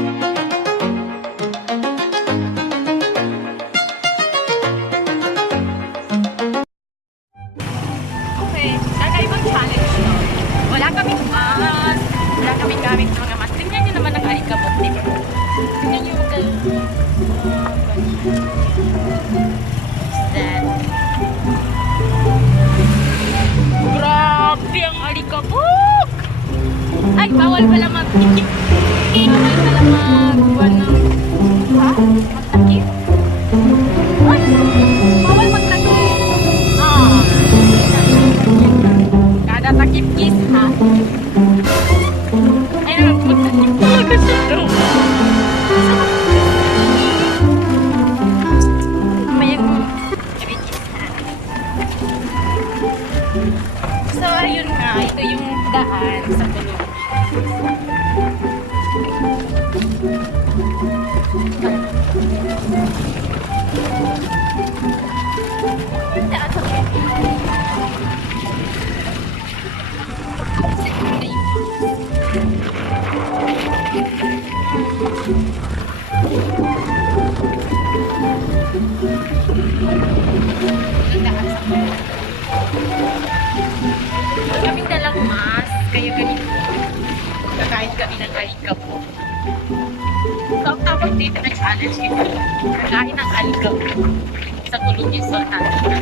Okay, kakaibang challenge to. Wala kaming mask, wala kaming gamit ng mga mask. Tingnan nyo naman ang alikabot, di ba? Tingnan nyo yung that? Grabe ang alikabok! Ay, bawal pala mag-tikip. Bawal pala mag-buwan ng... Ha? Magtakip? Ay! Bawal magtakip! Ah! Kada takip kiss, ha? Ay, magtakip talaga siya daw. Mayang kiss, ha? So, ayun nga. Ito yung daan sa tulog. Daan sa tulog. Kaming dalang mask, kaya ganito. Kakain kami ng alikabok. So, ang tawag dito na challenge ito, kakain ng alikabok sa tulog yung natin.